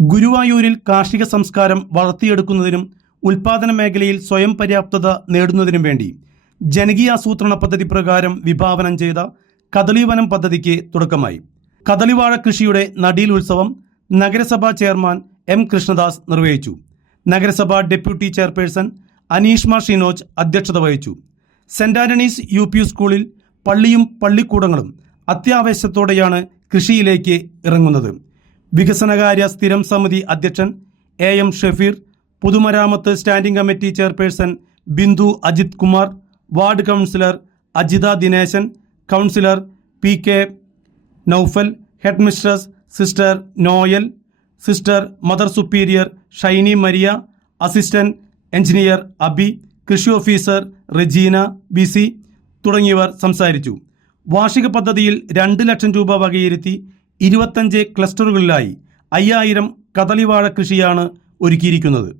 ഗുരുവായൂരിൽ കാർഷിക സംസ്കാരം വളർത്തിയെടുക്കുന്നതിനും ഉൽപാദന മേഖലയിൽ സ്വയം പര്യാപ്തത നേടുന്നതിനും വേണ്ടി ജനകീയ ജനകീയാസൂത്രണ പദ്ധതി പ്രകാരം വിഭാവനം ചെയ്ത കദളിവനം പദ്ധതിക്ക് തുടക്കമായി. കദളിവാഴ കൃഷിയുടെ നടീൽ ഉത്സവം നഗരസഭാ ചെയർമാൻ എം കൃഷ്ണദാസ് നിർവഹിച്ചു. നഗരസഭാ ഡെപ്യൂട്ടി ചെയർപേഴ്സൺ അനീഷ്മ ഷിനോജ് അധ്യക്ഷത വഹിച്ചു. സെന്റ് ആന്റണീസ് യു പി സ്കൂളിൽ പള്ളിയും പള്ളിക്കൂടങ്ങളും അത്യാവേശത്തോടെയാണ് കൃഷിയിലേക്ക് ഇറങ്ങുന്നത്. വികസനകാര്യ സ്ഥിരം സമിതി അധ്യക്ഷൻ എ എം ഷഫീർ പൊതുമരാമത്ത് standing committee chairperson Bindu Ajith Kumar ward councillor Ajitha Dineshan councillor P K Noufal head mistress sister Noel sister mother superior Shiny Maria assistant engineer Abi കൃഷി ഓഫീസർ റെജീന ബിസി തുടങ്ങിയവർ സംസാരിച്ചു. വാർഷിക പദ്ധതിയിൽ രണ്ട് ലക്ഷം രൂപ വകയിരുത്തി ഇരുപത്തഞ്ച് ക്ലസ്റ്ററുകളിലായി അയ്യായിരം കദളിവാഴ കൃഷിയാണ് ഒരുക്കിയിരിക്കുന്നത്.